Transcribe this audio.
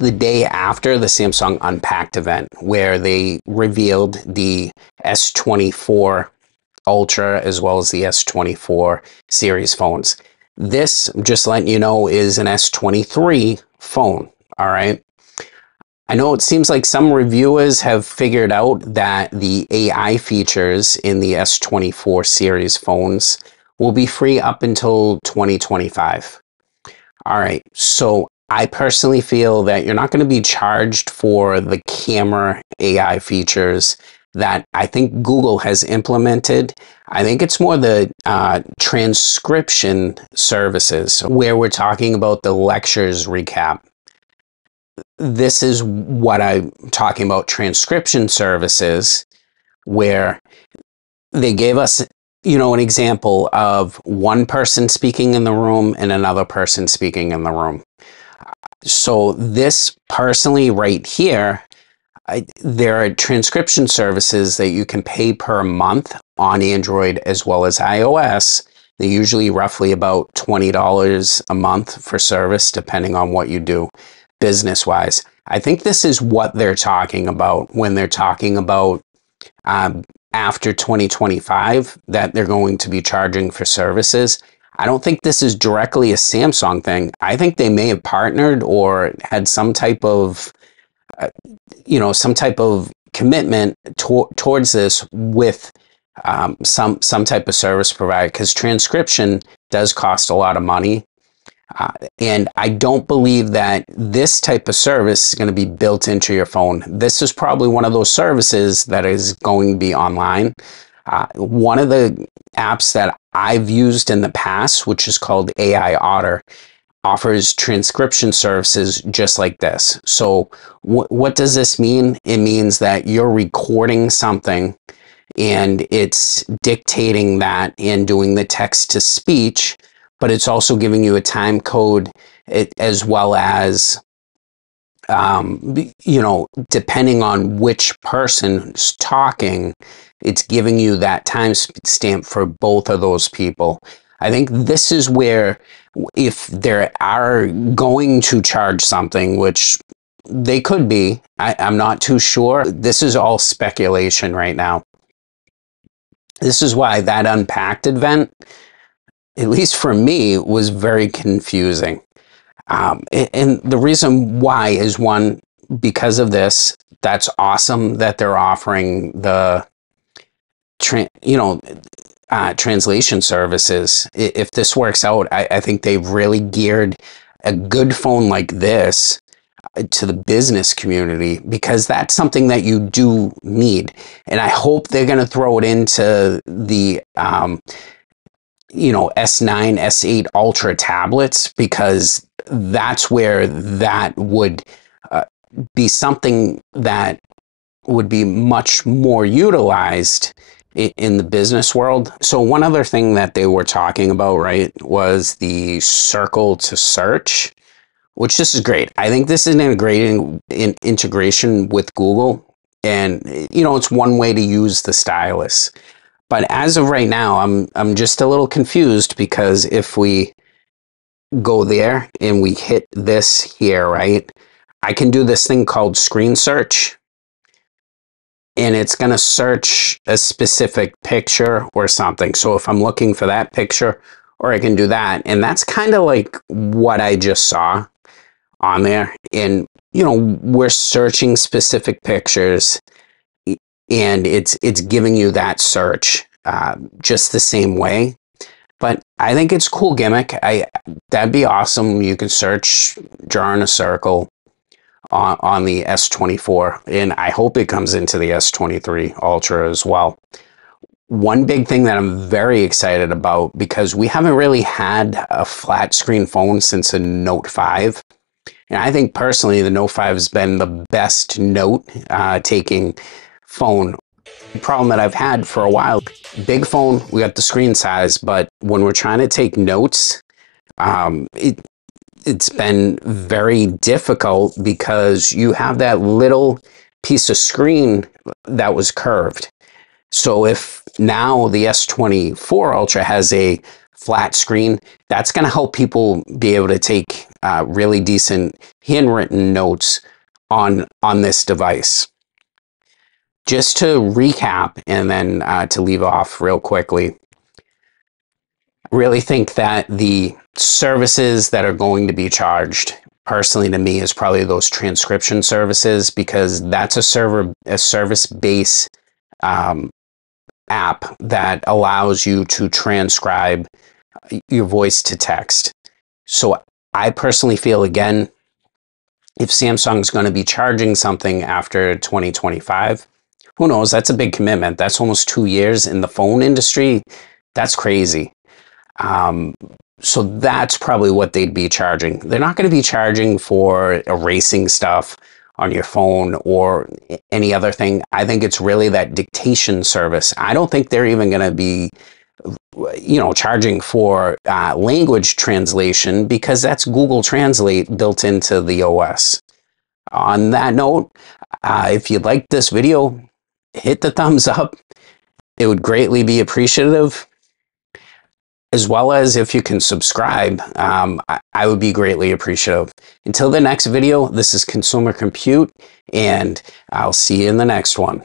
the day after the Samsung Unpacked event where they revealed the S24 Ultra as well as the S24 series phones. This, just letting you know, is an S23 phone, all right? I know it seems like some reviewers have figured out that the AI features in the S24 series phones will be free up until 2025. All right, so I personally feel that you're not going to be charged for the camera AI features that I think Google has implemented. I think it's more the transcription services where we're talking about the lectures recap. This is what I'm talking about, transcription services, where they gave us, an example of one person speaking in the room and another person speaking in the room. So this personally right here, there are transcription services that you can pay per month on Android as well as iOS. They're usually roughly about $20 a month for service, depending on what you do business-wise. I think this is what they're talking about when they're talking about after 2025 that they're going to be charging for services. I don't think this is directly a Samsung thing. I think they may have partnered or had some type of, commitment towards this with some type of service provider, because transcription does cost a lot of money. And I don't believe that this type of service is going to be built into your phone. This is probably one of those services that is going to be online. One of the apps that I've used in the past, which is called AI Otter, offers transcription services just like this. So what does this mean? It means that you're recording something and it's dictating that and doing the text to speech, but it's also giving you a time code as well as, depending on which person's talking, it's giving you that time stamp for both of those people. I think this is where, if they are going to charge something, which they could be, I'm not too sure. This is all speculation right now. This is why that Unpacked event, at least for me, was very confusing. And the reason why is, one, because of this. That's awesome that they're offering the, translation services. If this works out, I think they've really geared a good phone like this to the business community, because that's something that you do need. And I hope they're going to throw it into the, S9, S8 Ultra tablets, because that's where that would be something that would be much more utilized in the business world. So one other thing that they were talking about, right, was the circle to search, which this is great. I think this is an integration with Google, and it's one way to use the stylus. But as of right now, I'm just a little confused, because if we go there and we hit this here, right, I can do this thing called screen search, and it's going to search a specific picture or something. So if I'm looking for that picture, or I can do that. And that's kind of like what I just saw on there. And, we're searching specific pictures, and it's giving you that search just the same way. But I think it's a cool gimmick. That'd be awesome. You can search, drawing a circle on the S24, and I hope it comes into the S23 Ultra as well. One big thing that I'm very excited about, because we haven't really had a flat screen phone since a Note 5. And I think personally the Note 5 has been the best note taking phone. The problem that I've had for a while, big phone, we got the screen size, but when we're trying to take notes, it's been very difficult, because you have that little piece of screen that was curved. So if now the S24 Ultra has a flat screen, that's going to help people be able to take really decent handwritten notes on this device. Just to recap and then to leave off real quickly, I really think that the services that are going to be charged, personally to me, is probably those transcription services, because that's a service-based app that allows you to transcribe your voice to text. So I personally feel, again, if Samsung's going to be charging something after 2025, who knows? That's a big commitment. That's almost 2 years in the phone industry. That's crazy. So that's probably what they'd be charging. They're not going to be charging for erasing stuff on your phone or any other thing. I think it's really that dictation service. I don't think they're even going to be, charging for language translation, because that's Google Translate built into the OS. On that note, if you liked this video, hit the thumbs up. It would greatly be appreciative. As well as if you can subscribe, I would be greatly appreciative. Until the next video, this is Consumer Compute, and I'll see you in the next one.